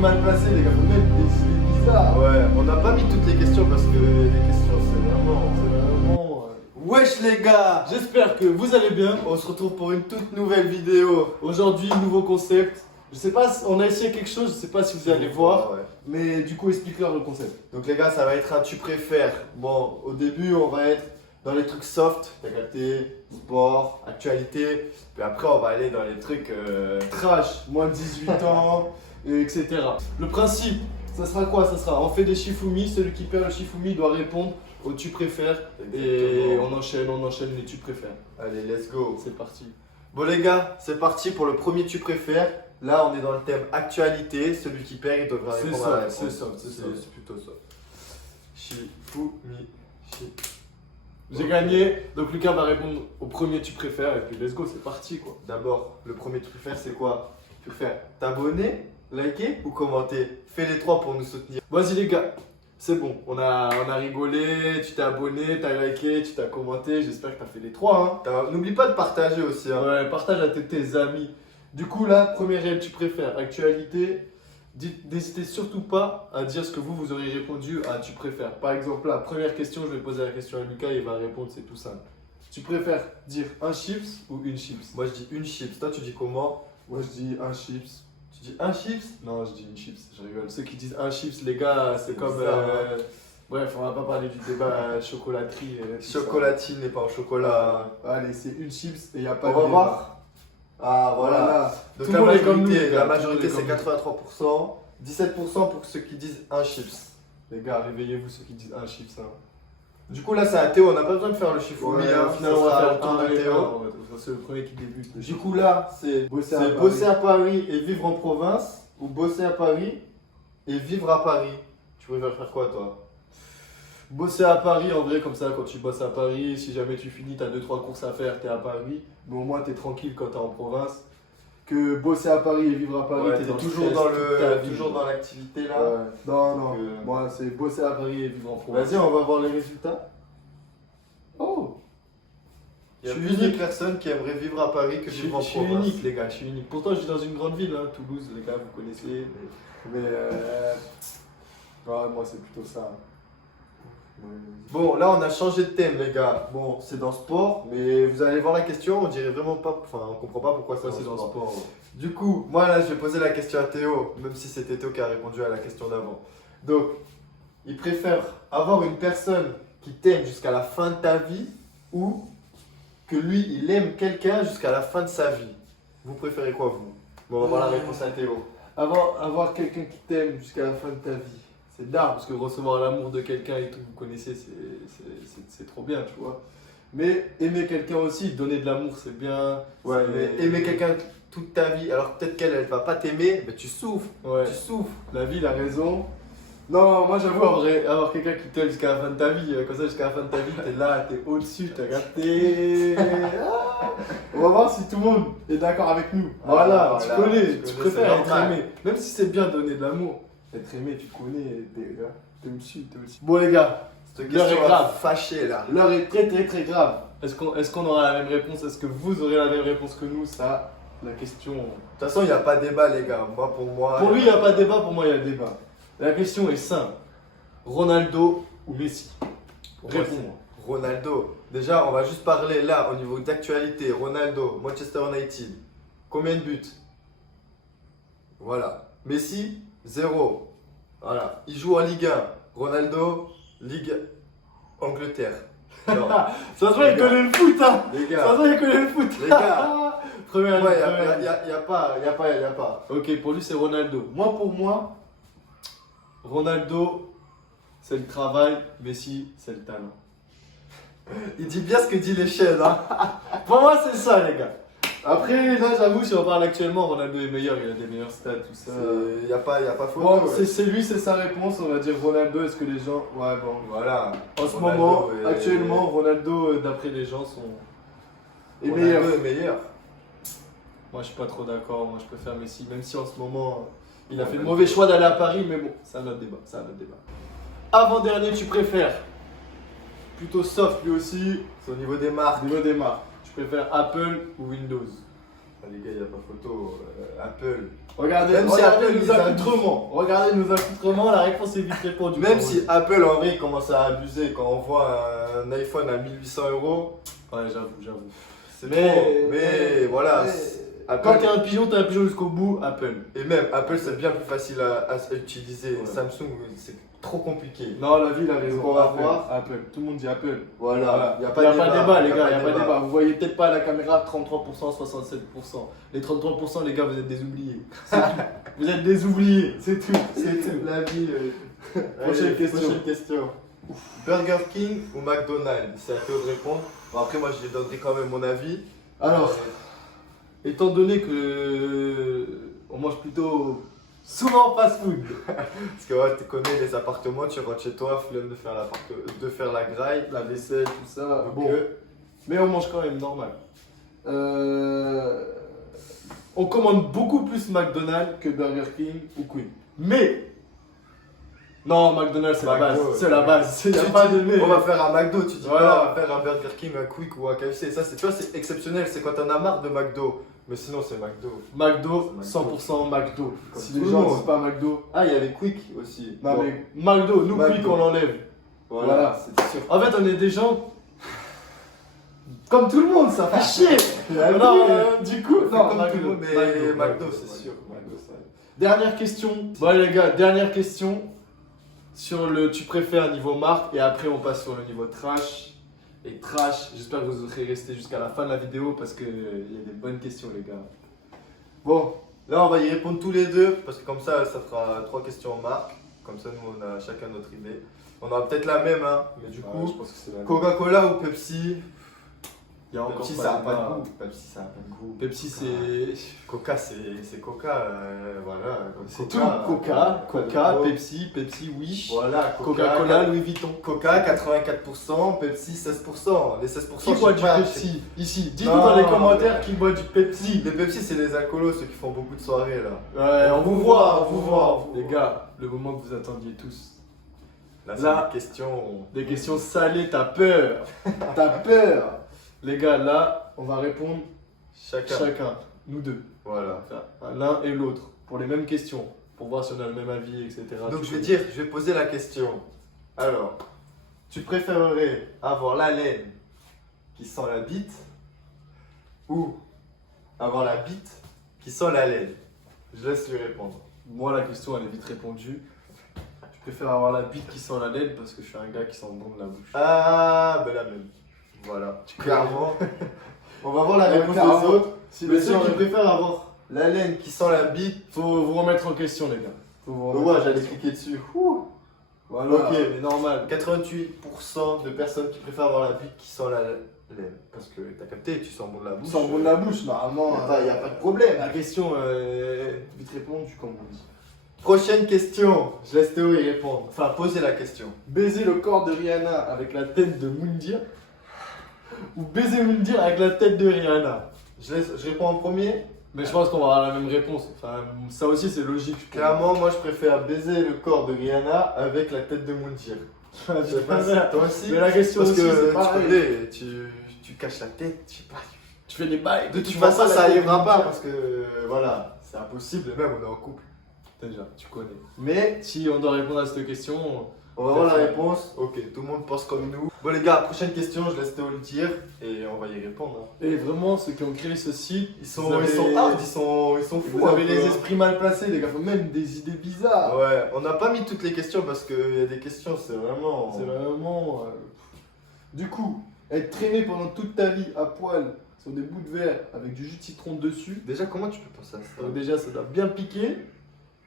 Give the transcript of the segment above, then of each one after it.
mal placé, les gars. Faut mettre des idées bizarres. Ouais, on n'a pas mis toutes les questions parce que les questions, c'est vraiment. Wesh les gars, j'espère que vous allez bien. On se retrouve pour une toute nouvelle vidéo. Aujourd'hui, nouveau concept. Je sais pas, on a essayé quelque chose, je sais pas si vous allez voir. Ouais. Mais du coup, explique-leur le concept. Donc les gars, ça va être un tu préfères. Bon, au début, on va être dans les trucs soft, t'as capté, sport, actualité. Puis après, on va aller dans les trucs Trash, moins de 18 ans, etc. Le principe, ça sera quoi? Ça sera, on fait des shifumi, celui qui perd le shifumi doit répondre au tu préfères. Et on enchaîne les tu préfères. Allez, let's go. C'est parti. Bon les gars, c'est parti pour le premier tu préfères. Là, on est dans le thème actualité. Celui qui perd, il devra C'est répondre à la ça, réponse. c'est ça, c'est ça. C'est plutôt ça. Shifumi. J'ai gagné, donc Lucas va répondre au premier tu préfères et puis let's go, c'est parti quoi. D'abord, le premier tu préfères, c'est quoi? Tu préfères t'abonner, liker ou commenter? Fais les trois pour nous soutenir. Vas-y les gars, c'est bon, on a rigolé, tu t'es abonné, t'as liké, tu t'as commenté, j'espère que t'as fait les trois N'oublie pas de partager aussi. hein. Ouais, partage à tes amis. Du coup là, premier réel tu préfères, actualité, n'hésitez surtout pas à dire ce que vous auriez répondu à tu préfères. Par exemple là, première question, je vais poser la question à Lucas, il va répondre, c'est tout simple. Tu préfères dire un chips ou une chips? Moi je dis une chips, toi tu dis comment? Moi je dis un chips. Tu dis un chips? Non, je dis une chips, je rigole. Ceux qui disent un chips, les gars, c'est comme. bizarre, hein. Bref, on va pas parler du débat chocolaterie. tout Chocolatine n'est pas au chocolat. ça. Allez, c'est une chips et il n'y a pas On de va débat. voir. Ah voilà. Donc Tout le monde est comme nous, les gars. la Tout le majorité monde est c'est comme 83%, 17% pour ceux qui disent un chips. Les gars, réveillez-vous ceux qui disent un chips. Hein. Du coup là c'est à Théo, on n'a pas besoin de faire le chiffre. Finalement, on va faire le tour de Théo. Théo. C'est le premier qui débute. Du coup là c'est bosser à Paris et vivre en province ou bosser à Paris et vivre à Paris. Tu préfères faire quoi toi? Bosser à Paris, en vrai, comme ça, quand tu bosses à Paris, si jamais tu finis, t'as 2-3 courses à faire, t'es à Paris, mais au moins t'es tranquille quand t'es en province. Que bosser à Paris et vivre à Paris, Ouais, t'es t'es dans le toujours stress dans toute ta vie. toujours dans l'activité là. Ouais. Non, Donc, moi c'est bosser à Paris et vivre en province. Vas-y, on va voir les résultats. Oh, Il y a Je suis plus de unique. personnes qui aimeraient vivre à Paris que je vivre en suis province. unique, les gars, je suis unique. Pourtant, je vis dans une grande ville, hein, Toulouse, les gars, vous connaissez. Mais ouais, moi c'est plutôt ça. Bon, là on a changé de thème, les gars. Bon, c'est dans sport, mais vous allez voir la question, on dirait vraiment pas. Enfin, on comprend pas pourquoi Ça, ça c'est dans le sport. Ouais. Du coup, moi là, je vais poser la question à Théo, même si c'était Théo qui a répondu à la question d'avant. Donc, il préfère avoir une personne qui t'aime jusqu'à la fin de ta vie ou que lui, il aime quelqu'un jusqu'à la fin de sa vie. Vous préférez quoi, vous? Bon, on va voir la réponse à Théo. Avoir quelqu'un qui t'aime jusqu'à la fin de ta vie, c'est d'art parce que recevoir l'amour de quelqu'un et tout, vous connaissez, c'est trop bien, tu vois. Mais aimer quelqu'un aussi, donner de l'amour, c'est bien. Ouais, C'est- mais aimer quelqu'un toute ta vie, alors peut-être qu'elle, elle va pas t'aimer, mais tu souffres. Ouais, Tu souffres. la vie, la raison. Non, moi j'avoue, en vrai, avoir quelqu'un qui t'aime jusqu'à la fin de ta vie, comme ça jusqu'à la fin de ta vie, t'es là, t'es au-dessus, t'as capté. Ah. On va voir si tout le monde est d'accord avec nous. Voilà, Voilà, tu connais, tu tu connais, préfères c'est être normal. aimé. Même si c'est bien donner de l'amour, être aimé, tu connais, t'es au-dessus, t'es au-dessus. Bon les gars, Cette L'heure est question grave. fâchée là. l'heure est très grave. Est-ce qu'on aura la même réponse? Est-ce que vous aurez la même réponse que nous? Ça, la question. De toute façon, il n'y a pas débat, les gars. Moi, pour moi. Pour lui, il n'y a pas de débat, pour moi, il y a débat. La question est simple. Ronaldo ou Messi? Pour moi, Réponds-moi. c'est Ronaldo. Déjà, on va juste parler là, au niveau d'actualité. Ronaldo, Manchester United. Combien de buts? Voilà. Messi, 0. Voilà. Il joue en Ligue 1. Ronaldo, Ligue Angleterre. Alors, Ça se voit, Les il gars. connaît le foot, hein! les Ça se gars. voit, il connaît le foot! Les gars. Première Ouais, première. y a pas. Ok, pour lui, c'est Ronaldo. Moi, pour moi, Ronaldo, c'est le travail, Messi, c'est le talent. Il dit bien ce que dit les chaînes, hein. Pour moi, c'est ça, les gars. Après, là, j'avoue, si on parle actuellement, Ronaldo est meilleur, il a des meilleurs stats, tout ça. Y a pas photo. Bon, ouais. c'est lui, c'est sa réponse. On va dire Ronaldo. Est-ce que les gens. Ouais, bon. Voilà. En ce Ronaldo moment, est- actuellement, Ronaldo, d'après les gens, est Ronaldo meilleur. est meilleur. Moi, je suis pas trop d'accord. Moi, je préfère Messi. Même si en ce moment, il a fait le Ronaldo. mauvais choix d'aller à Paris. Mais bon, c'est un autre débat. C'est un autre débat. Avant-dernier, tu préfères. Plutôt soft, lui aussi. C'est au niveau des marques. Niveau des marques. Tu préfères Apple ou Windows? Allez, gars, il n'y a pas photo. Apple. Regardez, Même si regardez Apple, nos ils abusent. accoutrements. Regardez nos accoutrements, la réponse est vite répondue. Même si Apple en vrai commence à abuser quand on voit un iPhone à 1800 €, Ouais, j'avoue. c'est trop. Mais voilà. Quand Apple, t'es un pigeon jusqu'au bout, Apple. et même Apple, c'est bien plus facile à utiliser. Ouais. Samsung, c'est trop compliqué. Non, la vie, il a raison. On va Apple, voir. Apple. Tout le monde dit Apple. Voilà. Il n'y a pas de débat, les gars, il n'y a pas de débat. Vous voyez peut-être pas à la caméra 33%, 67%. Les 33%, les gars, vous êtes des oubliés. C'est tout. Vous êtes des oubliés, c'est tout. C'est tout. La vie. Prochaine question. Prochaine question. Burger King ou McDonald's? C'est à toi de répondre. Bon, après, moi, je lui donnerai quand même mon avis. Alors, étant donné que on mange plutôt souvent fast-food, Parce que ouais, tu connais les appartements, tu rentres chez toi, flemme de faire la graille. la vaisselle, tout ça, Donc, bon, mais on mange quand même normal. On commande beaucoup plus McDonald's que Burger King ou Queen. Mais non, McDonald's c'est la base, McDo, c'est la base. Il n'y a tu pas dis, de mais. on va faire un McDo, tu dis Voilà. pas, on va faire un Burger King, un Quick ou un KFC. Ça, tu vois, c'est exceptionnel, c'est quand t'en as marre de McDo. Mais sinon, c'est McDo. McDo, C'est 100% McDo. Comme Si tout les le gens monde. disent pas McDo, Ah, il y avait Quick aussi. non Bon, mais McDo, nous McDo. Quick on l'enlève. voilà, c'était sûr. En fait, on est des gens comme tout le monde, ça fait chier. Non, du coup, Non, comme tout le monde, mais McDo, c'est sûr. McDo, ça. Dernière question. Bon les gars, dernière question sur le tu préfères niveau marque et après on passe sur le niveau trash. Et trash, j'espère que vous serez restés jusqu'à la fin de la vidéo parce qu'il y a des bonnes questions les gars. Bon, là, on va y répondre tous les deux, parce que comme ça fera 3 questions en marque. Comme ça, nous, on a chacun notre idée. On aura peut-être la même, hein. Mais du Ouais, coup, je pense que c'est la même. Coca-Cola ou Pepsi? Il y a encore Pepsi, pas ça a de pas débat. de goût. Pepsi, ça a pas de goût. Pepsi Coca. c'est Coca, c'est Coca, voilà. c'est tout. Coca, Coca, Pepsi, Wish, Voilà, Coca-Cola, Louis Vuitton. Coca, 84%, Pepsi, 16%. Les 16%, Qui je boit sais du pas, Pepsi ici? Dites-nous Non, dans les commentaires mais- qui boit du Pepsi. Les Pepsi, c'est les alcoolos, ceux qui font beaucoup de soirées, là. Ouais, on vous voit, on vous voit. on vous Les voit. gars, le moment que vous attendiez tous. Là, c'est Là. des questions. Des questions salées, t'as peur. T'as peur. Les gars, là, on va répondre chacun, nous deux, Voilà. Enfin, l'un et l'autre, pour les mêmes questions, pour voir si on a le même avis, etc. Donc, Tu je peux- vais poser la question. Alors, tu préférerais avoir la laine qui sent la bite ou avoir la bite qui sent la laine? Je laisse lui répondre. Moi, la question, elle est vite répondue. Je préfère avoir la bite qui sent la laine parce que je suis un gars qui sent bon de la bouche. Ah, ben la même. Voilà. Clairement. On va voir la réponse des Clairement. autres. Si Mais les ceux gens qui préfèrent avoir la laine qui sent la bite, faut vous remettre en question, les gars. Faut vous remettre ouais, en j'allais question. cliquer dessus. Ouh. Voilà, Ok. c'est normal. 88% de personnes qui préfèrent avoir la bite qui sent la laine. Parce que t'as capté, tu sens bon de la bouche. Sans bon de la bouche, normalement. Il n'y a pas de problème. La question vite répondue, comme on dit. Prochaine question. Je laisse Théo y répondre. Enfin, poser la question. Baiser le corps de Rihanna avec la tête de Moundir ou baiser Moundir avec la tête de Rihanna? Je réponds en premier. Mais je pense qu'on va avoir la même réponse. Enfin, ça aussi, c'est logique. je trouve. Clairement, moi je préfère baiser le corps de Rihanna avec la tête de Moundir. Je sais pas si toi aussi. Mais la question Parce aussi, que c'est tu pareil. connais, tu caches la tête, je sais pas. Tu fais des bails. De toute tu vois façon, la ça tête de arrivera pas Moundir. parce que voilà, c'est impossible. Et même on est en couple. Déjà, tu connais. Mais si on doit répondre à cette question, On va voir la réponse. Ok, tout le monde pense comme nous. Bon les gars, prochaine question, je laisse Théo le dire et on va y répondre. Hein. et vraiment, ceux qui ont créé ce site, Ils sont vous avez- hard, ils sont fous. vous avez un peu, les hein. esprits mal placés, les gars. Même des idées bizarres. Ouais, on n'a pas mis toutes les questions parce qu'il y a des questions, c'est vraiment. C'est vraiment. Du coup, être traîné pendant toute ta vie à poil sur des bouts de verre avec du jus de citron dessus, Déjà, comment tu peux penser à ça? déjà ça doit bien piquer.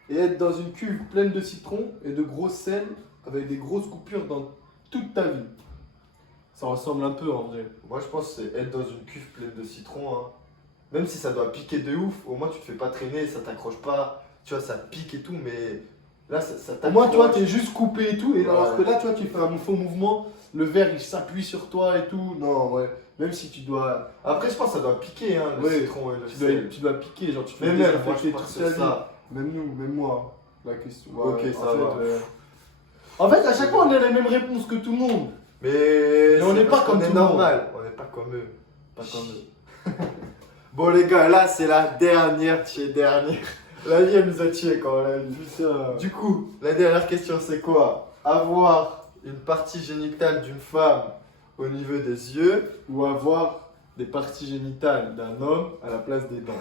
Et être dans une cuve pleine de citron et de gros sel avec des grosses coupures dans toute ta vie. Ça ressemble un peu en vrai. Moi, je pense que c'est être dans une cuve pleine de citron. Hein. Même si ça doit piquer de ouf, au moins tu te fais pas traîner, ça t'accroche pas. Tu vois, ça pique et tout, mais là, ça Au t'accroche. moins, tu vois, t'es juste coupé et tout. Et Ouais. alors que là, tu vois, tu fais un faux mouvement, le verre il s'appuie sur toi et tout. Non, ouais. Même si tu dois. Après, je pense que ça doit piquer, hein, le Ouais, citron et le Tu sel. dois, tu dois piquer, genre tu te fais Mais même, moi, désinfecter je pense toute que ta c'est vie. ça. Même nous, même moi. La question. Ok, ça va. En fait, à chaque fois, on a les mêmes réponses que tout le monde. Mais on n'est c'est pas parce comme qu'on est tout le monde. normal, on n'est pas comme eux. Pas comme eux. Bon les gars, là c'est la dernière dernière. La vie elle nous a tués quand on l'a vu. Putain. Du coup, la dernière question c'est quoi? Avoir une partie génitale d'une femme au niveau des yeux. Ou avoir des parties génitales d'un homme à la place des dents.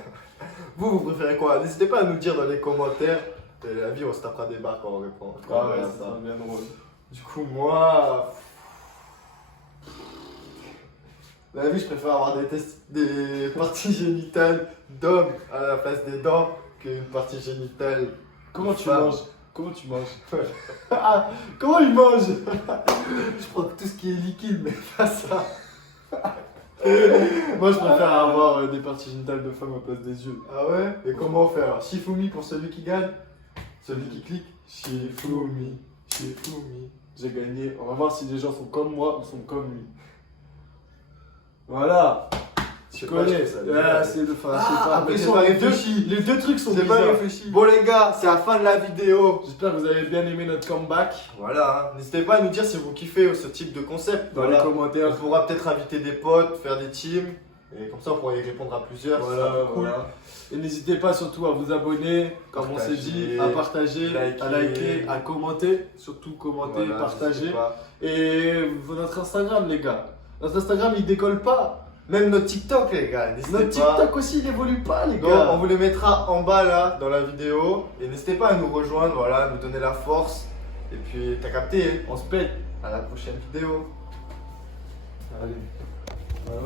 Vous préférez quoi? N'hésitez pas à nous dire dans les commentaires. Et la vie on se tapera des barres quand on répond. Ah ouais, Voilà, ça sera bien drôle. Du coup moi... La vie je préfère avoir des parties génitales d'homme à la place des dents qu'une partie génitale. Comment tu Femme. manges? Comment tu manges? Ah, comment il mange? Je prends tout ce qui est liquide mais pas ça. Moi, je préfère avoir des parties génitales de femme à place des yeux. Ah ouais? Et comment faire? Shifumi pour celui qui gagne? Celui qui clique? Shifumi, Shifumi. J'ai gagné. On va voir si les gens sont comme moi ou sont comme lui. Voilà. Je Tu sais pas, je connais. trouve ça Ah, bizarre. c'est de fin. après, Après, c'est pas réfléchi. les deux trucs sont C'est pas bizarres. réfléchi. Bon les gars, c'est la fin de la vidéo. J'espère que vous avez bien aimé notre comeback. Voilà, hein. N'hésitez pas à nous dire si vous kiffez ce type de concept. Dans Voilà. les On commentaires. pourra peut-être inviter des potes, faire des teams. Et comme ça, on pourra y répondre à plusieurs. ça Voilà, sera cool. voilà. Et n'hésitez pas surtout à vous abonner, comme on s'est dit, à partager, à liker, à commenter. Surtout commenter, Voilà, partager. n'hésitez pas. Et notre Instagram, les gars. Notre Instagram, il décolle pas. Même notre TikTok, les gars, n'hésitez Notre pas. TikTok aussi, il évolue pas, les Donc, gars. on vous les mettra en bas là, dans la vidéo. Et n'hésitez pas à nous rejoindre, voilà, nous donner la force. Et puis, t'as capté, hein. On se pète. À la prochaine vidéo. Allez. Voilà.